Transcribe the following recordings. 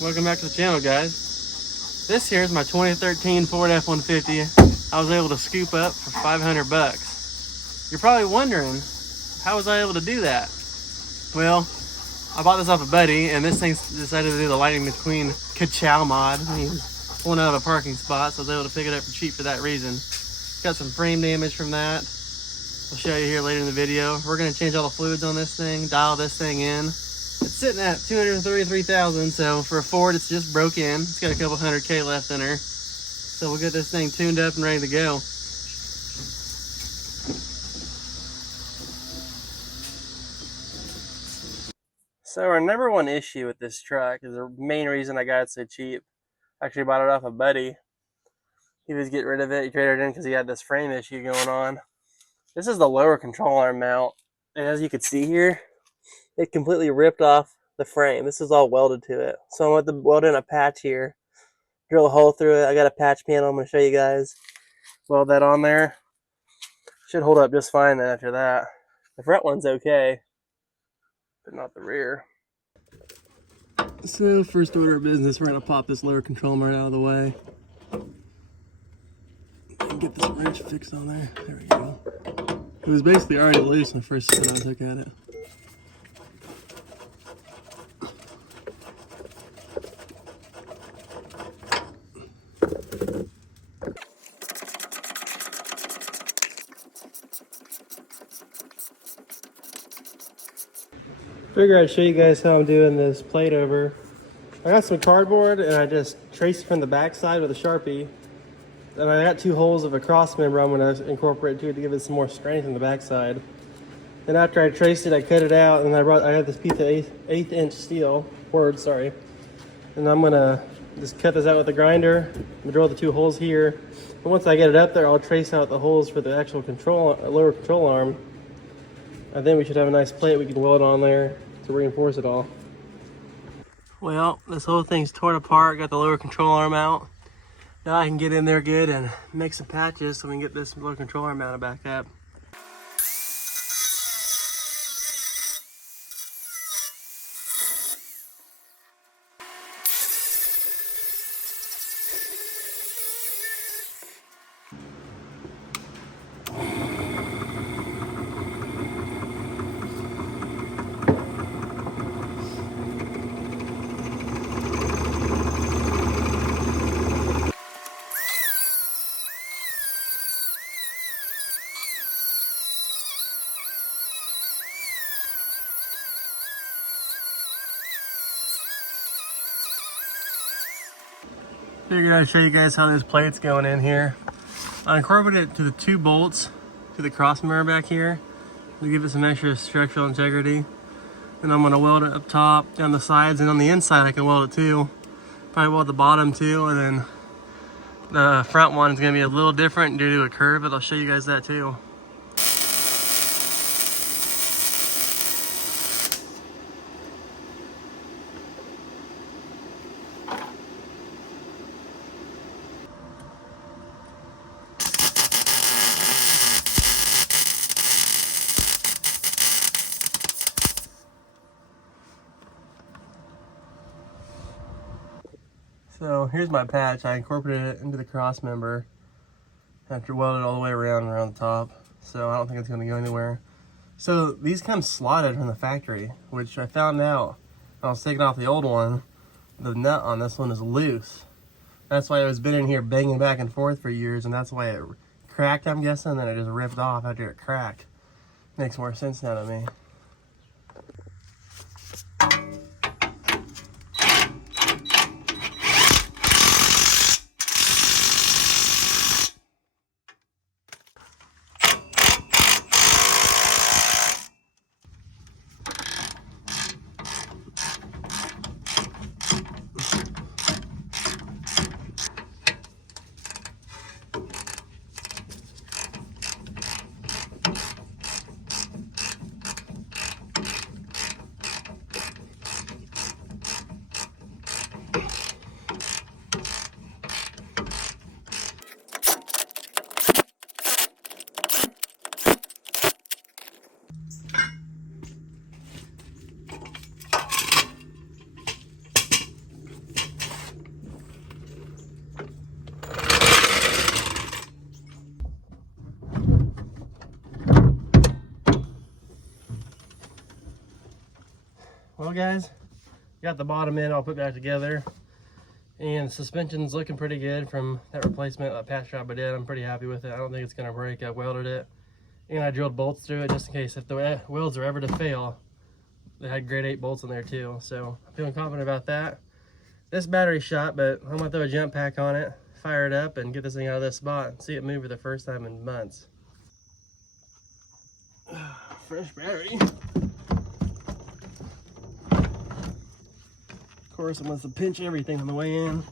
Welcome back to the channel, guys. This here is my 2013 Ford F-150 I was able to scoop up for 500 bucks. You're probably wondering, how was I able to do that? Well, I bought this off a buddy, and this thing decided to do the Lightning McQueen ka-chow mod. He was pulling out of a parking spot, so I was able to pick it up for cheap for that reason. Got some frame damage from that. I'll show you here later in the video. We're going to change all the fluids on this thing, dial this thing in. It's sitting at 233,000, so for a Ford, it's just broke in. It's got a couple hundred K left in her. So we'll get this thing tuned up and ready to go. So our number one issue with this truck is the main reason I got it so cheap. I actually bought it off a buddy. He was getting rid of it. He traded it in because he had this frame issue going on. This is the lower control arm mount. And as you can see here, it completely ripped off the frame. This is all welded to it. So I'm going to weld in a patch here. Drill a hole through it. I got a patch panel I'm going to show you guys. Weld that on there. Should hold up just fine then after that. The front one's okay, but not the rear. So first order of business, we're going to pop this lower control arm out of the way. And get this wrench fixed on there. There we go. It was basically already loose when the first time I took at it. Figure I'd show you guys how I'm doing this plate over. I got some cardboard and I just traced it from the back side with a Sharpie. And I got two holes of a cross member I'm going to incorporate to give it some more strength in the back side. Then after I traced it, I cut it out, and I had this piece of eighth inch steel, and I'm going to just cut this out with a grinder and drill the two holes here. And once I get it up there, I'll trace out the holes for the actual lower control arm. And then we should have a nice plate we can weld on there to reinforce it all. Well, this whole thing's torn apart, got the lower control arm out. Now I can get in there good and make some patches so we can get this lower control arm mounted back up. Figured I'd show you guys how this plate's going in here. I incorporated it to the two bolts to the cross member back here to give it some extra structural integrity. And I'm going to weld it up top, down the sides, and on the inside I can weld it too. Probably weld the bottom too, and then the front one is going to be a little different due to a curve, but I'll show you guys that too. So here's my patch. I incorporated it into the cross member after welded all the way around the top. So I don't think it's going to go anywhere. So these come slotted from the factory, which I found out when I was taking off the old one. The nut on this one is loose. That's why it was been in here banging back and forth for years, and that's why it cracked, I'm guessing, and then it just ripped off after it cracked. Makes more sense now to me. Well guys, got the bottom end all put back together, and suspension's looking pretty good from that replacement patch job I did. I'm pretty happy with it. I don't think it's gonna break. I welded it and I drilled bolts through it just in case if the welds are ever to fail. They had grade 8 bolts in there too, so I'm feeling confident about that. This battery shot, but I'm gonna throw a jump pack on it, fire it up, and get this thing out of this spot and see it move for the first time in months. Fresh battery. Of course, I'm going to pinch everything on the way in.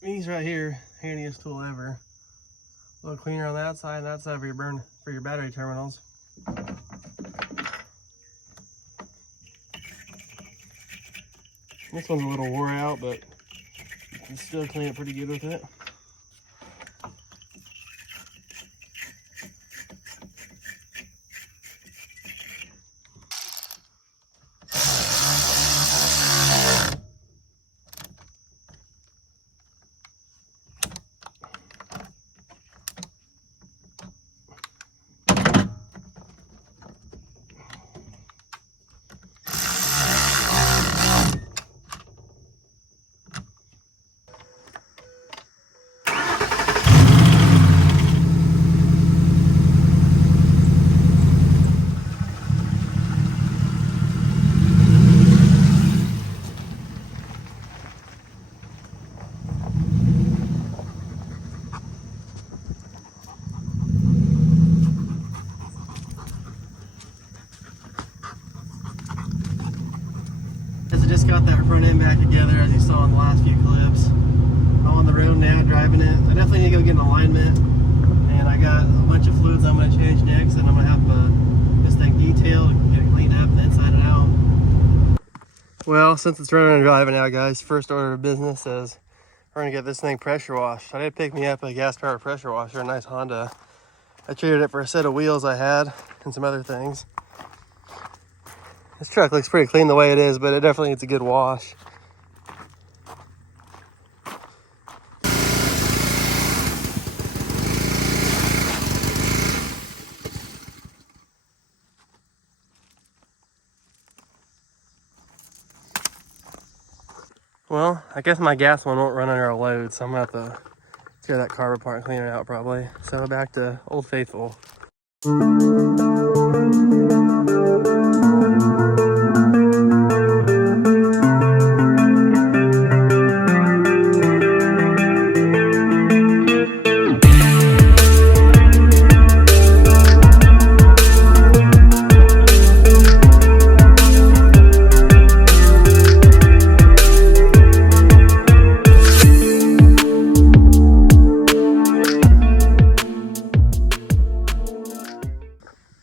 These right here, handiest tool ever. A little cleaner on that side and that side for your battery terminals. This one's a little wore out, but you can still clean it pretty good with it. I just got that front end back together, as you saw in the last few clips. I'm on the road now driving it. I definitely need to go get an alignment, and I got a bunch of fluids I'm going to change next, and I'm going to have this thing detailed and get it cleaned up and inside and out. Well, since it's running and driving now, guys, first order of business is we're going to get this thing pressure washed. I did pick me up a gas powered pressure washer, a nice Honda. I traded it for a set of wheels I had and some other things. This truck looks pretty clean the way it is, but it definitely needs a good wash. Well, I guess my gas one won't run under a load, so I'm gonna have to tear that carb apart and clean it out probably. So back to Old Faithful.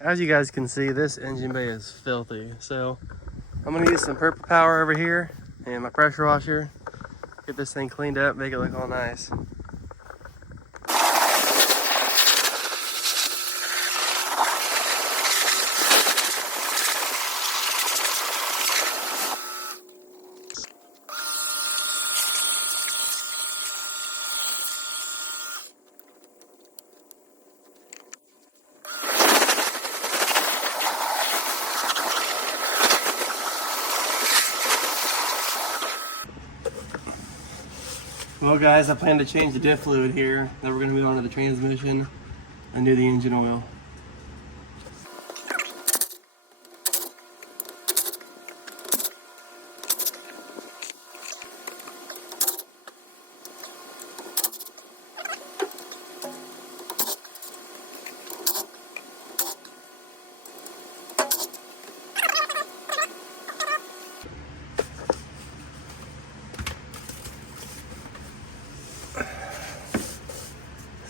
As you guys can see, this engine bay is filthy. So I'm gonna use some purple power over here and my pressure washer, get this thing cleaned up, make it look all nice. Well guys, I plan to change the diff fluid here. Then we're going to move on to the transmission and do the engine oil.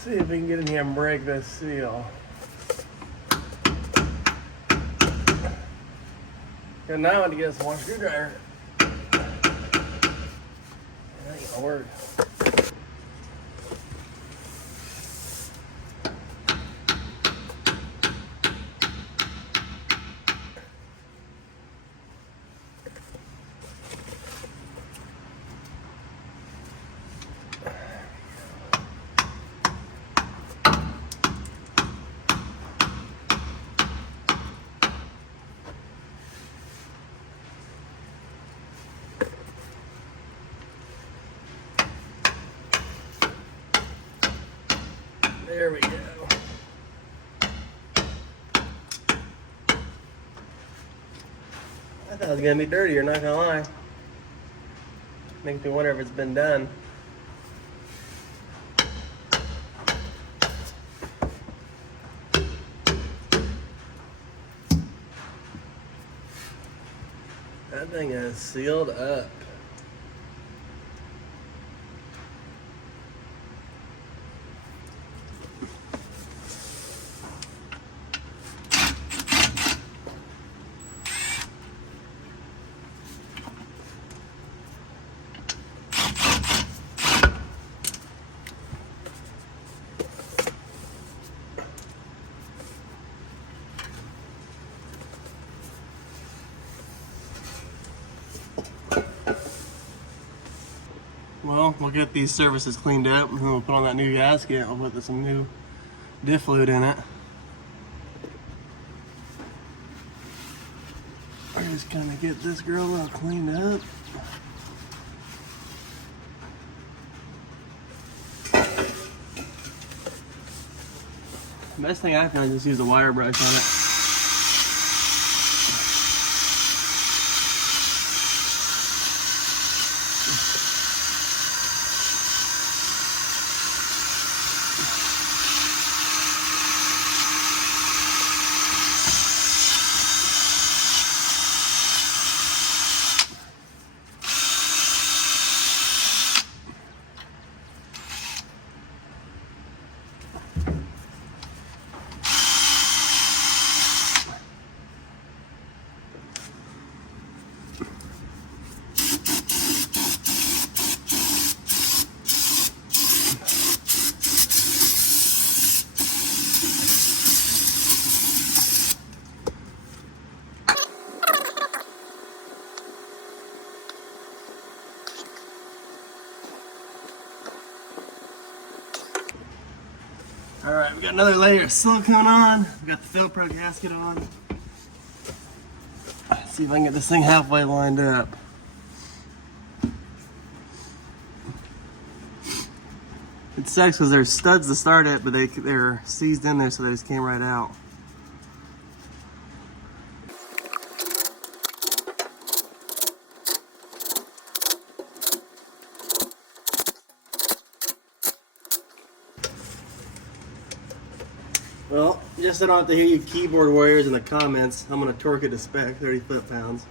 See if we can get in here and break this seal. And now I want to get us one screwdriver. That ain't gonna work. There we go. I thought it was gonna be dirtier, not gonna lie. Makes me wonder if it's been done. That thing is sealed up. Well, we'll get these surfaces cleaned up and then we'll put on that new gasket. We'll put some new diff fluid in it. I'm just gonna get this girl all cleaned up. The best thing I found is just use a wire brush on it. Alright, we got another layer of silicone on. We got the Velcro gasket on. Let's see if I can get this thing halfway lined up. It sucks because there's studs to start it, but they're seized in there so they just came right out. Well, just so I don't have to hear you keyboard warriors in the comments, I'm going to torque it to spec, 30 foot-pounds.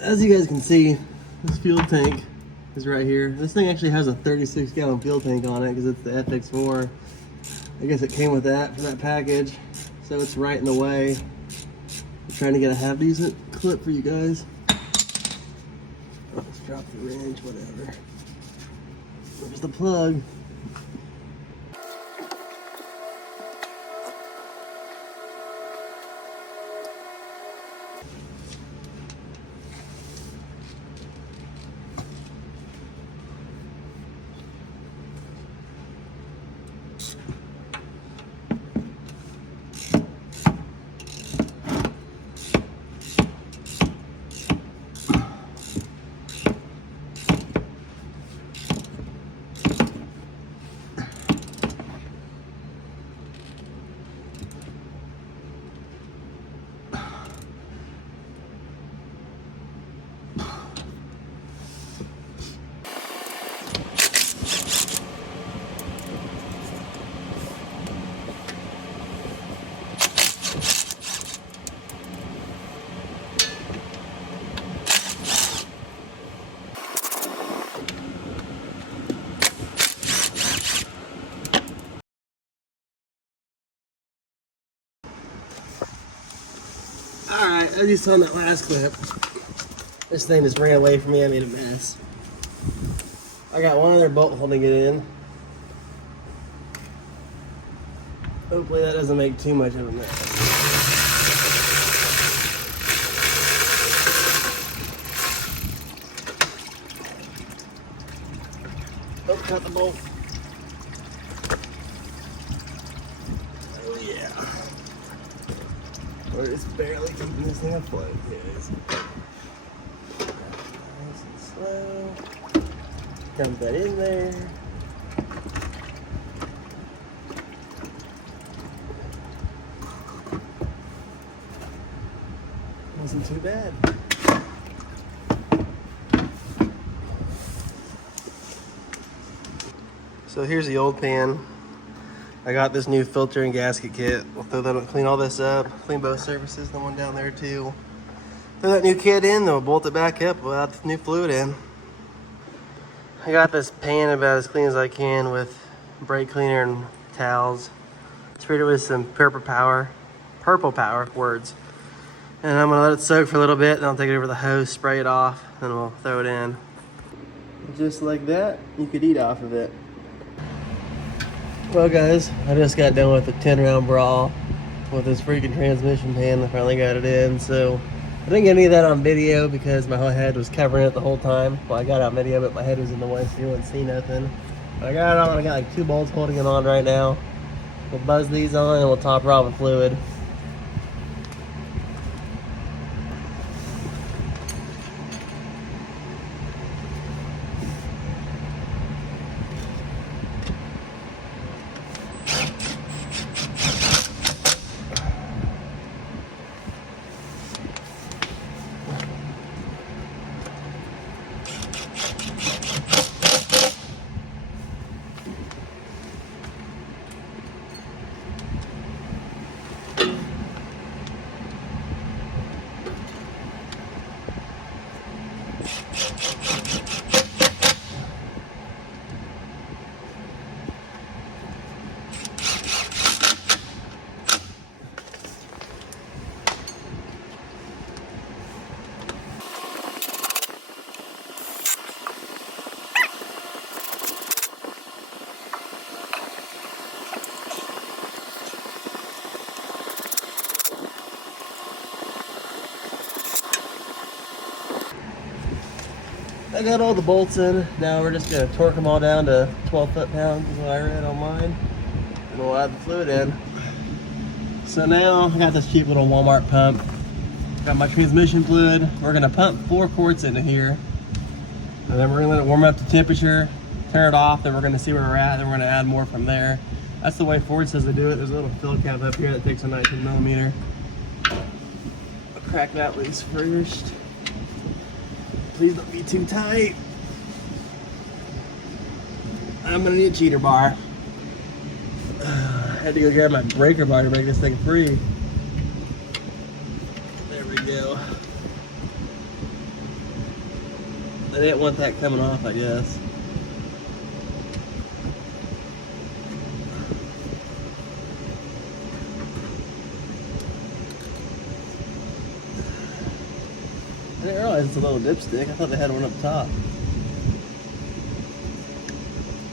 As you guys can see, this fuel tank is right here. This thing actually has a 36-gallon fuel tank on it because it's the FX4. I guess it came with that for that package, so it's right in the way. I'm trying to get a half-decent clip for you guys. Let's drop the wrench, whatever. There's the plug. Alright, as you saw in that last clip, this thing just ran away from me. I made a mess. I got one other bolt holding it in. Hopefully that doesn't make too much of a mess. Oh, cut the bolt. Oh yeah. We're just barely keeping this thing afloat, guys. Nice and slow. Dump that in there. Wasn't too bad. So here's the old pan. I got this new filter and gasket kit. We'll throw that, clean all this up, clean both surfaces, the one down there too. Throw that new kit in, then we'll bolt it back up, we'll add the new fluid in. I got this pan about as clean as I can with brake cleaner and towels. Sprayed it with some purple power words. And I'm gonna let it soak for a little bit, then I'll take it over the hose, spray it off, and we'll throw it in. Just like that, you could eat off of it. Well guys, I just got done with a 10-round brawl with this freaking transmission pan. I finally got it in, so I didn't get any of that on video because my whole head was covering it the whole time. Well, I got it on video, but my head was in the way, so you wouldn't see nothing. But I got it on, I got like 2 bolts holding it on right now. We'll buzz these on and we'll top her off with fluid. I got all the bolts in. Now we're just gonna torque them all down to 12 foot-pounds is what I read on mine. And we'll add the fluid in. So now I got this cheap little Walmart pump. Got my transmission fluid. We're gonna pump 4 quarts into here. And then we're gonna let it warm up to temperature, turn it off, then we're gonna see where we're at, then we're gonna add more from there. That's the way Ford says to do it. There's a little fill cap up here that takes a 19mm. I'll crack that loose first. Please don't be too tight. I'm gonna need a cheater bar. I had to go grab my breaker bar to break this thing free. There we go. I didn't want that coming off, I guess. I didn't realize it's a little dipstick. I thought they had one up top.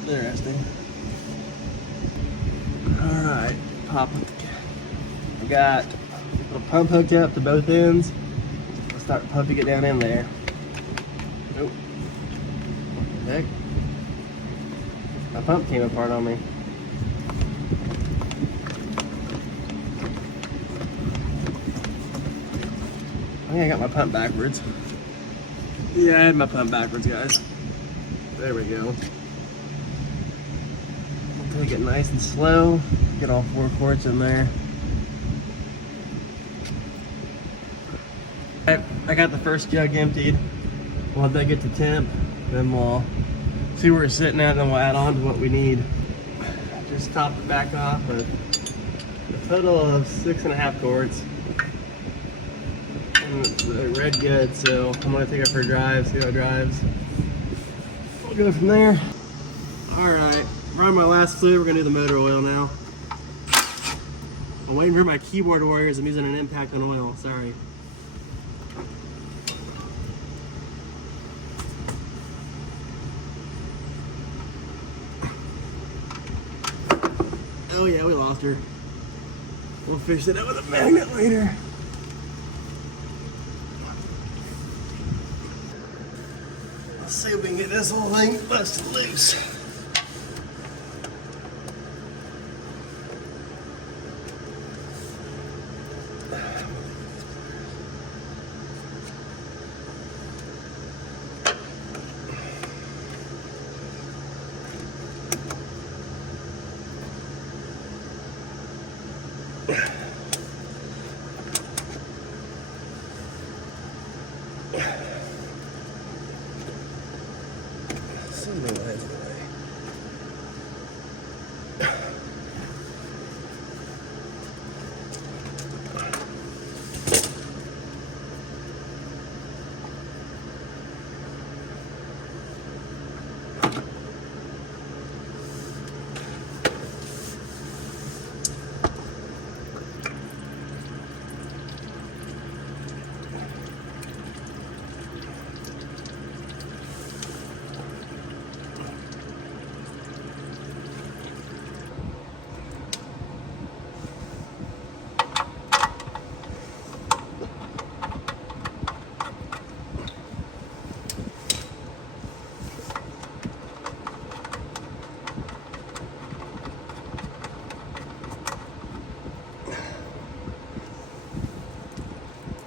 Interesting. Alright, pop it. I got a pump hooked up to both ends. Let's start pumping it down in there. Nope. Heck. My pump came apart on me. I think I got my pump backwards. Yeah, I had my pump backwards, guys. There we go. I'll take it nice and slow. Get all 4 quarts in there. I got the first jug emptied. We'll let that get to temp. Then we'll see where it's sitting at, then we'll add on to what we need. Just top it back off with a total of 6.5 quarts. It's red good, so I'm gonna take it for a drive, see how it drives. We'll go from there. Alright, we're on my last fluid. We're gonna do the motor oil now. I'm waiting for my keyboard warriors. I'm using an impact on oil, sorry. Oh yeah, we lost her. We'll fix it up with a magnet later. Let's see if we can get this whole thing busted loose.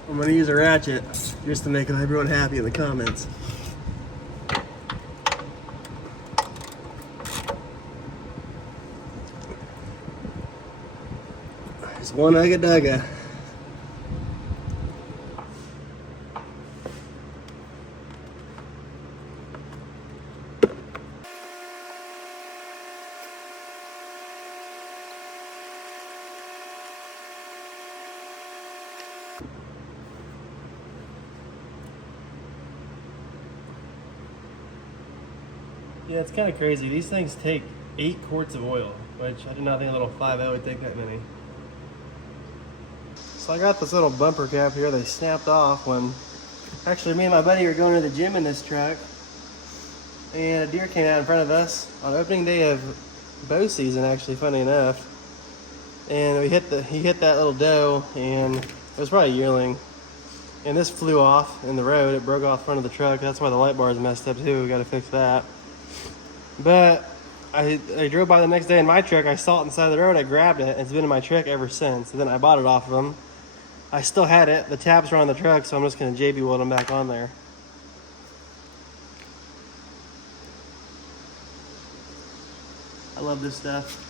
I'm gonna use a ratchet just to make everyone happy in the comments. Just one ugga dugga. Yeah, it's kind of crazy. These things take 8 quarts of oil, which I did not think a little 5.0 would take that many. So I got this little bumper cap here. They snapped off when, actually me and my buddy were going to the gym in this truck, and a deer came out in front of us on opening day of bow season, actually, funny enough. And he hit that little doe, and it was probably a yearling. And this flew off in the road. It broke off the front of the truck. That's why the light bar is messed up too. We got to fix that. But I drove by the next day in my truck. I saw it on the side of the road. I grabbed it. It's been in my truck ever since. And then I bought it off of them. I still had it. The tabs are on the truck, so I'm just going to JB weld them back on there. I love this stuff.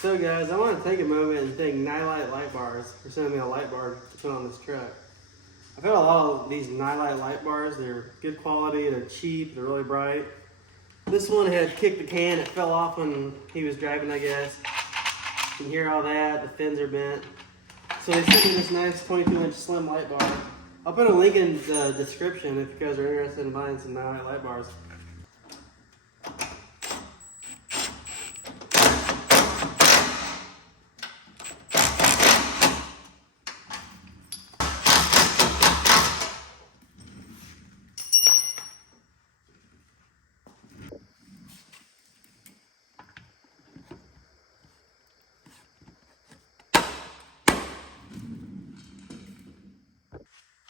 So guys, I want to take a moment and thank Nilight light bars for sending me a light bar to put on this truck. I've had a lot of these Nilight light bars. They're good quality, they're cheap, they're really bright. This one had kicked the can, it fell off when he was driving, I guess. You can hear all that, the fins are bent. So they sent me this nice 22-inch slim light bar. I'll put a link in the description if you guys are interested in buying some Nilight light bars.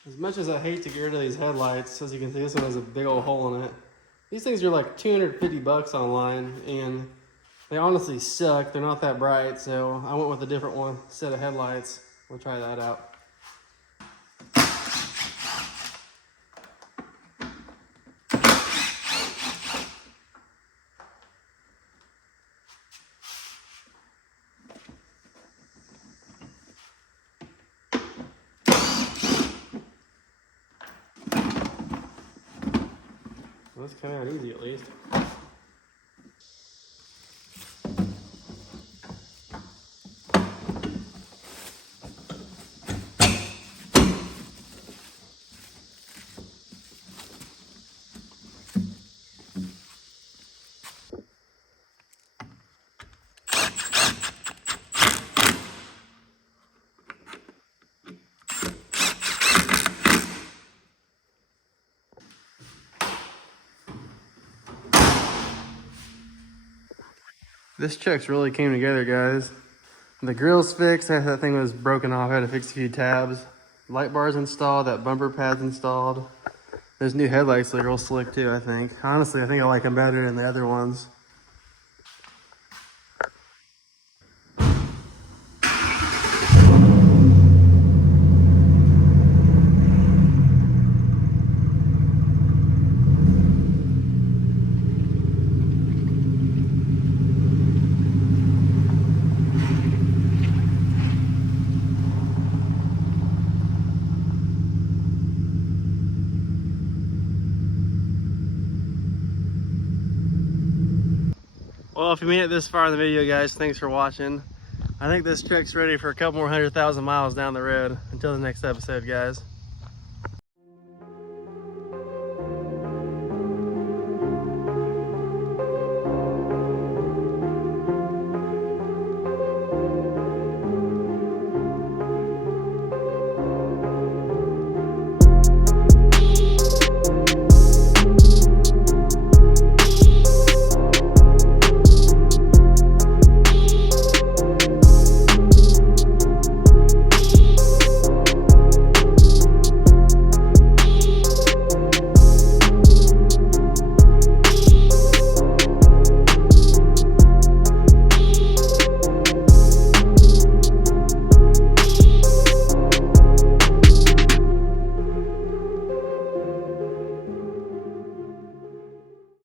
As much as I hate to get rid of these headlights, as you can see, this one has a big old hole in it. These things are like 250 bucks online, and they honestly suck. They're not that bright, so I went with a different one, set of headlights. We'll try that out. Well, this came out easy at least. This truck's really came together, guys. The grill's fixed. That thing was broken off. I had to fix a few tabs. Light bars installed. That bumper pad's installed. Those new headlights look real slick too, I think. Honestly, I think I like them better than the other ones. if you made it this far in the video, guys, thanks for watching. I think this truck's ready for a couple more 100,000 miles down the road. Until the next episode, guys.